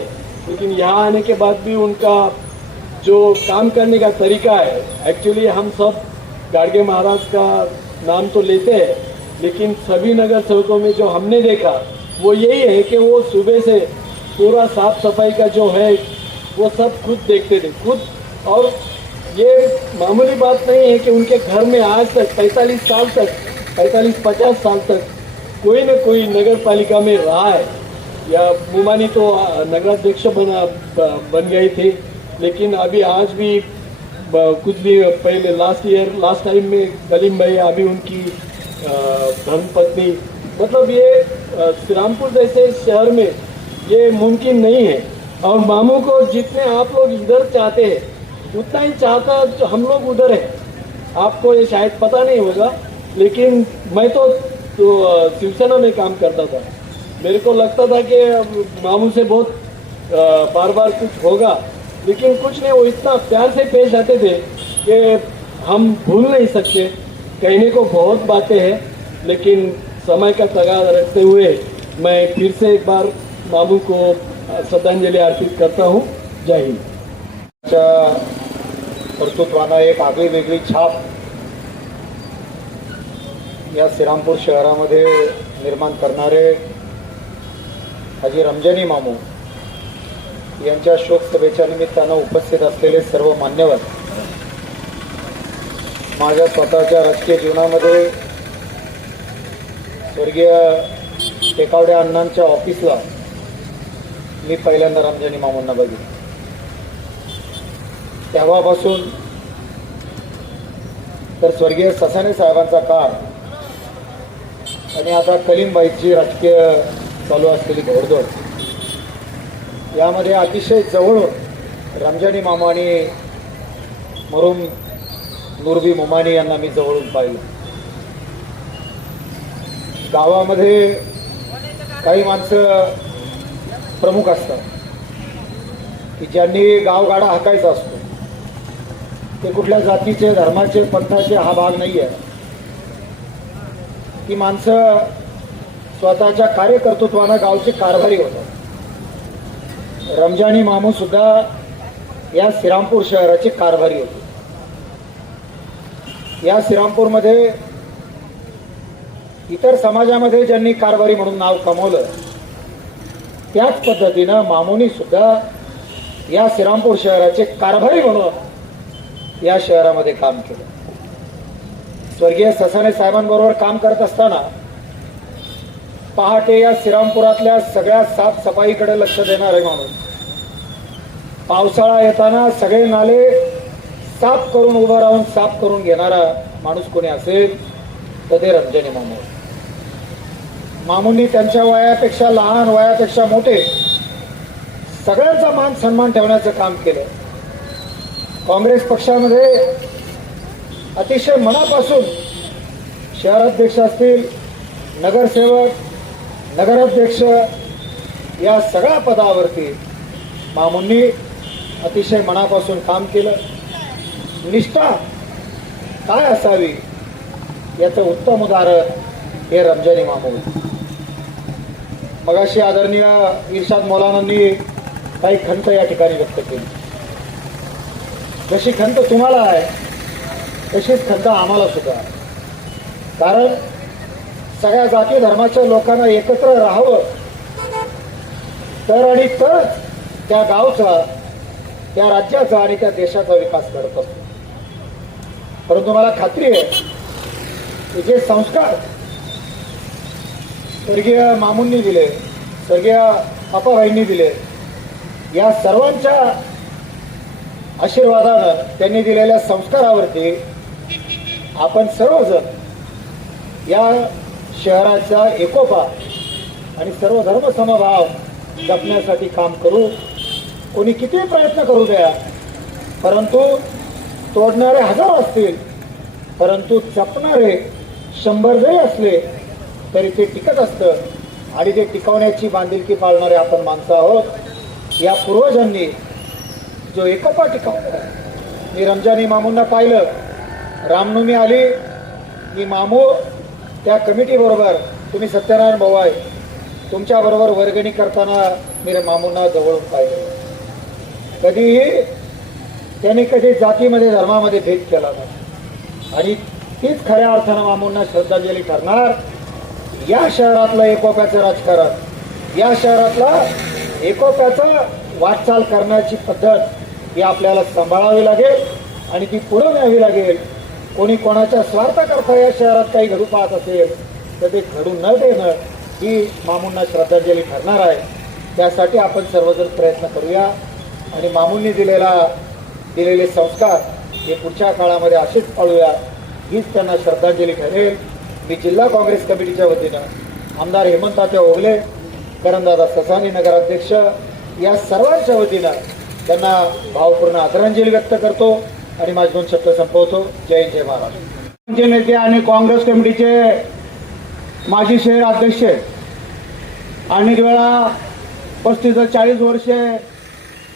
लेकिन यहाँ आने के बाद भी उनका जो काम करने का तरीका है, एक्चुअली हम सब गाड़गे महाराज का नाम तो लेते हैं, लेकिन सभी नगर सेवकों में जो हमने देखा वो यही है कि वो सुबह से पूरा साफ सफाई का जो है वो सब खुद देखते थे, खुद. और ये मामूली बात नहीं है कि उनके घर में आज तक 45-50 साल तक कोई न कोई नगर पालिका में रहा है। या मुमानी तो नगराध्यक्ष बन गए थे, लेकिन अभी आज भी कुछ भी पहले लास्ट टाइम में कलीम भाई अभी उनकी धर्मपत्नी, मतलब ये श्रीरामपुर जैसे शहर में ये मुमकिन नहीं है। और मामू को जितने आप लोग इधर चाहते हैं उतना ही चाहता जो हम लोग उधर है। आपको ये शायद पता नहीं होगा, लेकिन मैं तो शिवसेना में काम करता था। मेरे को लगता था कि मामू से बहुत बार बार कुछ होगा, लेकिन कुछ नहीं। वो इतना प्यार से पेश आते थे कि हम भूल नहीं सकते। कहने को बहुत बातें हैं, लेकिन समय का तगादा रखते हुए मैं फिर से एक बार मामू को श्रद्धांजलि अर्पित करता हूँ। जय हिंद। कर्तृत्वानं एक आगळी वेगळी छाप या श्रीरामपूर शहरामध्ये निर्माण करणारे हाजी रमजानी मामू यांच्या शोकसभेच्या निमित्तानं उपस्थित असलेले सर्व मान्यवर, माझ्या स्वतःच्या राजकीय जीवनामध्ये स्वर्गीय टेकावडे अण्णांच्या ऑफिसला मी पहिल्यांदा रमजानी मामूंना बघितलं। तेव्हापासून तर स्वर्गीय ससाणे साहेबांचा काळ आणि आता कलीमबाईची राजकीय चालू असलेली घोडदौड, यामध्ये अतिशय जवळून रमजानी मामा आणि मरूम नुरबी मोमानी यांना मी जवळून पाहिलं। गावामध्ये काही माणसं प्रमुख असतात की ज्यांनी गावगाडा हाकायचा असतो। ते कुठल्या जातीचे, धर्माचे, पंथाचे हा भाग नाही आहे। ती माणसं स्वतःच्या कार्यकर्तृत्वानं गावचे कारभारी होतात। रमजानी मामू सुद्धा या श्रीरामपूर शहराचे कारभारी होते। या श्रीरामपूरमध्ये इतर समाजामध्ये ज्यांनी कारभारी म्हणून नाव कमवलं, त्याच पद्धतीनं मामूनी सुद्धा या श्रीरामपूर शहराचे कारभारी म्हणून या शहरामध्ये काम केलं। स्वर्गीय ससाणे साहेबांबरोबर काम करत असताना पहाटे या श्रीरामपुरातल्या सगळ्या साफसफाईकडे लक्ष देणारे माणूस, पावसाळा येताना सगळे नाले साफ करून उभा राहून साफ करून घेणारा माणूस कोणी असेल तर ते रमजानी मामू। मामूंनी त्यांच्या वयापेक्षा लहान, वयापेक्षा मोठे सगळ्यांचा मान सन्मान ठेवण्याचं काम केलं। काँग्रेस पक्षामध्ये अतिशय मनापासून शहराध्यक्ष असतील, नगरसेवक, नगराध्यक्ष या सगळ्या पदावरती मामूंनी अतिशय मनापासून काम केलं। निष्ठा काय असावी याचं उत्तम उदाहरण हे रमजानी मामू। मगाशी आदरणीय इर्शाद मौलानांनी काही खंत या ठिकाणी व्यक्त केली। जशी खंत तुम्हाला आहे तशीच खंत आम्हाला सुद्धा आहे। कारण सगळ्या जाती धर्माच्या लोकांना एकत्र राहावं तर आणि तरच त्या गावचा, त्या राज्याचा आणि त्या देशाचा विकास घडत असतो। परंतु मला खात्री आहे की जे संस्कार स्वर्गीय मामूंनी दिले, स्वर्गीय आपाबाईंनी दिले, या सर्वांच्या आशीर्वादानं, त्यांनी दिलेल्या संस्कारावरती आपण सर्वजण या शहराचा एकोपा आणि सर्व धर्म समभाव जपण्यासाठी काम करू। कोणी कितीही प्रयत्न करू द्या, परंतु तोडणारे हजार असतील, परंतु जपणारे 100 जरी असले तरी ते टिकत असतं आणि ते टिकवण्याची बांधिलकी पाळणारे आपण माणसं आहोत। या पूर्वजांनी जो एकोपा टिकवला, मी रमजानी मामूंना पाहिलं। रामनवमी आली, मी मामू त्या कमिटी बरोबर, तुम्ही सत्यनारायण भाऊ आहे, तुमच्या बरोबर वर्गणी करताना मी मामूंना जवळून पाहिलं। कधीही त्यांनी कधी जातीमध्ये, धर्मामध्ये भेद केला नाही आणि तीच खऱ्या अर्थानं मामूंना श्रद्धांजली ठरणार। या शहरातलं एकोप्याचं राजकारण, या शहरातला एकोप्याचा वाटचाल करण्याची पद्धत ही आपल्याला सांभाळावी लागेल आणि ती पुढे न्यावी लागेल. कोणी कोणाच्या स्वार्थाकरता या शहरात काही घडू पाहत असेल तर ते घडू न देणं ही मामूंना श्रद्धांजली ठरणार आहे. त्यासाठी आपण सर्वजण प्रयत्न करूया आणि मामूंनी दिलेले संस्कार हे पुढच्या काळामध्ये असेच पाळूया, हीच त्यांना श्रद्धांजली ठरेल. मी जिल्हा काँग्रेस कमिटीच्या वतीनं आमदार हेमंततात्या ओगले, करणदादा ससानी नगराध्यक्ष या सर्वांच्या वतीनं त्यांना भावपूर्ण आदरांजली व्यक्त करतो आणि माझे 2 शब्द संपवतो. जय हिंद, जय महाराष्ट्र. नेते आणि काँग्रेस कमिटीचे माजी शहर अध्यक्ष अनेक वेळा 35 ते 40 वर्षे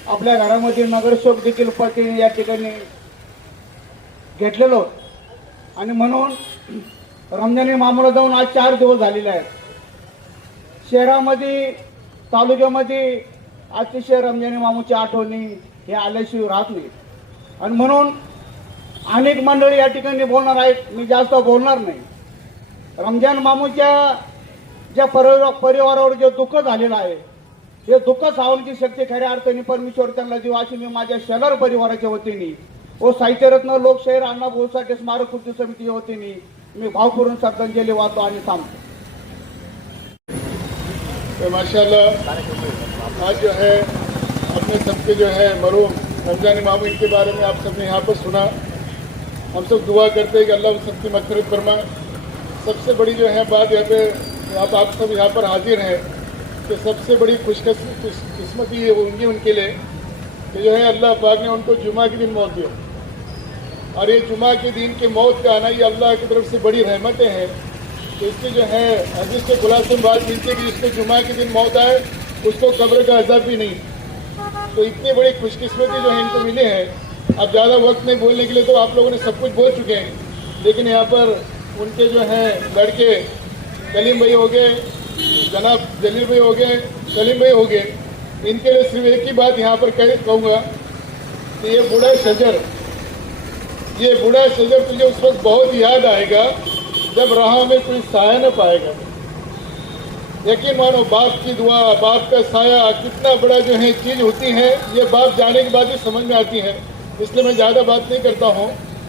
आपल्या घरामध्ये नगरसेवक देखील पती या ठिकाणी घेतलेलो आणि म्हणून रमजानी मामूला जाऊन आज 4 दिवस झालेले आहेत. शहरामध्ये तालुक्यामध्ये अतिशय रमजानी मामूची आठवणी हे आल्याशिवाय राहत नाही आणि म्हणून अनेक मंडळी या ठिकाणी बोलणार आहेत. मी जास्त बोलणार नाही. रमजान मामूच्या ज्या परिवारावर जे दुःख झालेलं आहे हे दुःख सावरण्याची शक्ती खऱ्या अर्थाने परमेश्वर त्यांना देऊ अशी मी माझ्या शेलार परिवाराच्या वतीने व साहित्यरत्न लोकशाहीर अण्णाभाऊ साठे स्मारक कृती समितीच्या वतीने मी भावपूर्ण श्रद्धांजली वाहतो आणि थांबतो. तो माशाल्लाह आज जो है अपने सबके जो है मरूम रमजानी मामू के बारे में आप सबने यहाँ पर सुना. हम सब दुआ करते हैं कि अल्लाह उन सबकी मग़फ़िरत फरमाए. सबसे बड़ी जो है बात यहाँ पे आप सब यहाँ पर हाजिर हैं कि सबसे बड़ी खुशकिस्मती ये होंगी उनके लिए कि जो है अल्लाह पाक ने उनको जुमा के दिन मौत दी और ये जुमा के दिन के मौत का आना ये अल्लाह की तरफ से बड़ी रहमतें हैं. तो इसके जो है हदीस के खुलासे में बात मिलती है कि जिसको जुमा के दिन मौत आए उसको कब्र का अज़ाब भी नहीं. तो इतनी बड़ी खुशकिस्मती जो है इनको मिले हैं. अब ज़्यादा वक्त नहीं बोलने के लिए तो आप लोगों ने सब कुछ बोल चुके हैं, लेकिन यहाँ पर उनके जो हैं लड़के कलीम भाई हो गए, जनाब जलील भाई हो गए, सलीम भाई हो गए, इनके लिए सिर्फ एक ही बात यहाँ पर कहूँगा कि ये बूढ़ा शजर तुझे उस वक्त बहुत याद आएगा जब राह में कोई साया न पाएगा. यकीन मानो बाप की दुआ, बाप का साया कितना बड़ा जो है चीज़ होती है, ये बाप जाने के बाद ही समझ में आती है. इसलिए मैं ज़्यादा बात नहीं करता हूँ,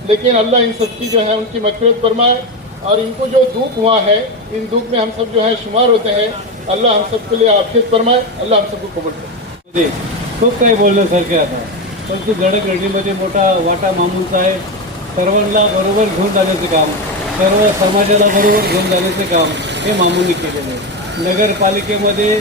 लेकिन अल्लाह इन सब की जो है उनकी मग़फ़िरत फरमाए और इनको जो दुख हुआ है इन दुख में हम सब जो है शुमार होते हैं. अल्लाह हम सब के लिए आफियत फरमाए. अल्लाह हम सबको कबूल करे. खूप काही बोलण्यासारखे आता, परंतु घडीमध्ये मोठा वाटा मामूंचा आहे. सर्वांना बरोबर घेऊन जाण्याचे काम, सर्व समाजाला बरोबर घेऊन जाण्याचे काम हे मामूंनी केलेलं आहे. नगरपालिकेमध्ये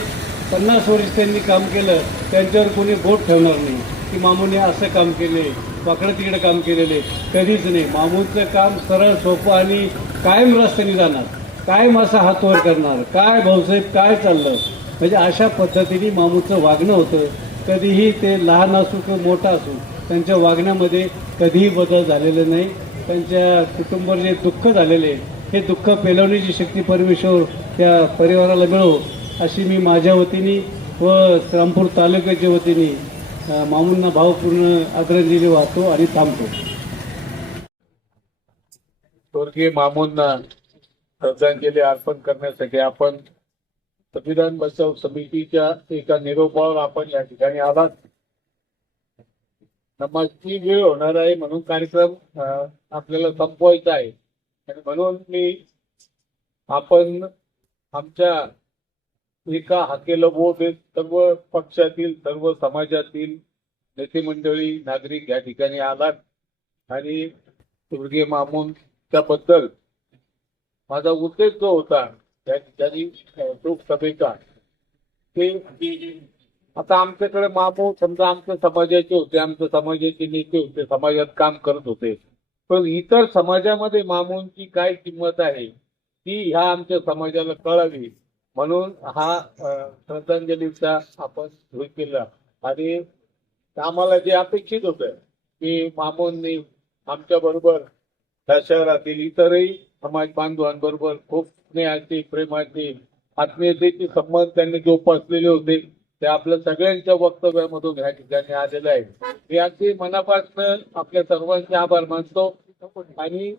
50 वर्ष त्यांनी काम केलं, त्यांच्यावर कोणी बोट ठेवणार नाही की मामूने असं काम केले, वाकडं तिकडे काम केलेले, कधीच नाही. मामूचं काम सरळ सोपं आणि कायम रस्त्याने जाणार, कायम असा हात वर करणार, काय भाऊसाहेब काय चाललं, म्हणजे अशा पद्धतीने मामूचं वागणं होतं. कधीही ते लहान असू किंवा मोठा असू त्यांच्या वागण्यामध्ये कधीही बदल झालेला नाही. त्यांच्या कुटुंबावर जे दुःख झालेले हे दुःख पेलवण्याची शक्ती परमेश्वर त्या परिवाराला मिळो अशी मी माझ्या वतीने व श्रीरामपूर तालुक्याच्या वतीने मामूंना भावपूर्ण आदरांजली वाहतो आणि थांबतो. स्वर्गीय मामूंना श्रद्धांजली अर्पण करण्यासाठी आपण संविधान बचाव समितीच्या एका निरोपावर आपण या ठिकाणी आलात. नमाजची वेळ होणार आहे म्हणून कार्यक्रम आपल्याला संपवायचा आहे आणि म्हणून आपण आमच्या एका हाकेला बोल देत सर्व पक्षातील सर्व समाजातील नेते मंडळी नागरिक या ठिकाणी आलात आणि स्वर्गीय मामूंच्याबद्दल माझा उद्देश जो होता त्या ठिकाणी लोकसभेचा ते आता आमच्याकडे मामू समजा आमच्या समाजाचे होते, आमच्या समाजाचे नेते होते, समाजात काम करत होते, पण इतर समाजामध्ये मामूंची काय किंमत आहे ती ह्या आमच्या समाजाला कळावी म्हणून हा श्रद्धांजलीचा आपण हे केला. आणि आम्हाला जे अपेक्षित होतं की मामूंनी आमच्या बरोबर त्या शहरातील इतरही समाज बांधवांबरोबर खूप स्नेहाचे, प्रेमाचे, आत्मीयतेचे संबंध त्यांनी जोपासलेले होते ते आपल्या सगळ्यांच्या वक्तव्यामधून या ठिकाणी आलेलं आहे. मी अगदी मनापासून आपल्या सर्वांचे आभार मानतो. आणि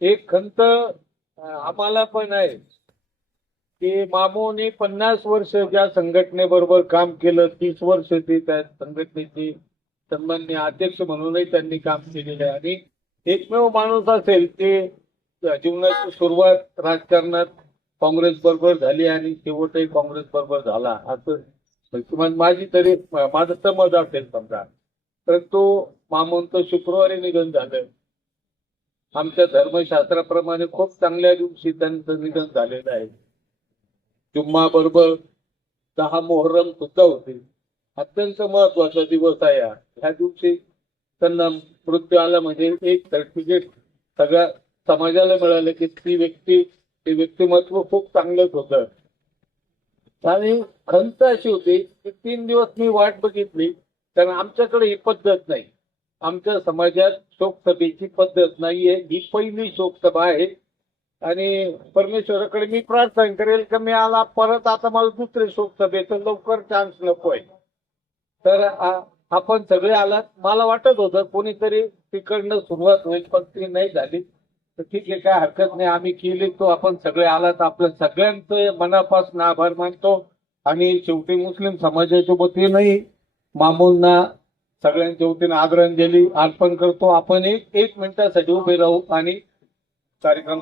एक खंत आम्हाला पण आहे की मामूने 50 वर्ष ज्या संघटनेबरोबर काम केलं, 30 वर्ष ते त्या संघटनेचे सन्माननीय अध्यक्ष म्हणूनही त्यांनी काम केलेलं आहे आणि एकमेव माणूस असेल ते जीवनाची सुरुवात राजकारणात काँग्रेस बरोबर झाली आणि शेवटही काँग्रेस बरोबर झाला असं किमान माझं समज असेल समजा. तर तो मामूंचं शुक्रवारी निधन झालं. आमच्या धर्मशास्त्राप्रमाणे खूप चांगल्या दिवशी त्यांचं निधन झालेलं आहे. जुम्मा बरोबर 10 मोहर्रम सुद्धा होते. अत्यंत महत्वाचा दिवस आहे. ह्या दिवशी त्यांना मृत्यू आला म्हणजे एक सर्टिफिकेट सगळ्या समाजाला मिळालं की ते व्यक्तिमत्व खूप चांगलंच होतं. आणि खंत अशी होती की 3 दिवस मी वाट बघितली, कारण आमच्याकडे ही पद्धत नाही. आमच्या समाजात शोकसभेची पद्धत नाहीये. ही पहिली शोकसभा आहे आणि परमेश्वराकडे मी प्रार्थना करेल की मी आला परत आता मला दुसरे शोकसभेचा लवकर चान्स नकोय. तर आपण सगळे आलात. मला वाटत होतं कोणीतरी तिकडनं सुरुवात होईल पण ती नाही झाली. तर ठीक आहे, काय हरकत नाही, आम्ही केली तो आपण सगळे आलात. आपलं सगळ्यांचं मनापासून आभार मानतो आणि शेवटी मुस्लिम समाजाच्या वतीनंही मामूंना सगळ्यांच्या वतीनं आदरांजली अर्पण करतो. आपण एक मिनिटासाठी उभे राहू आणि कार्यक्रम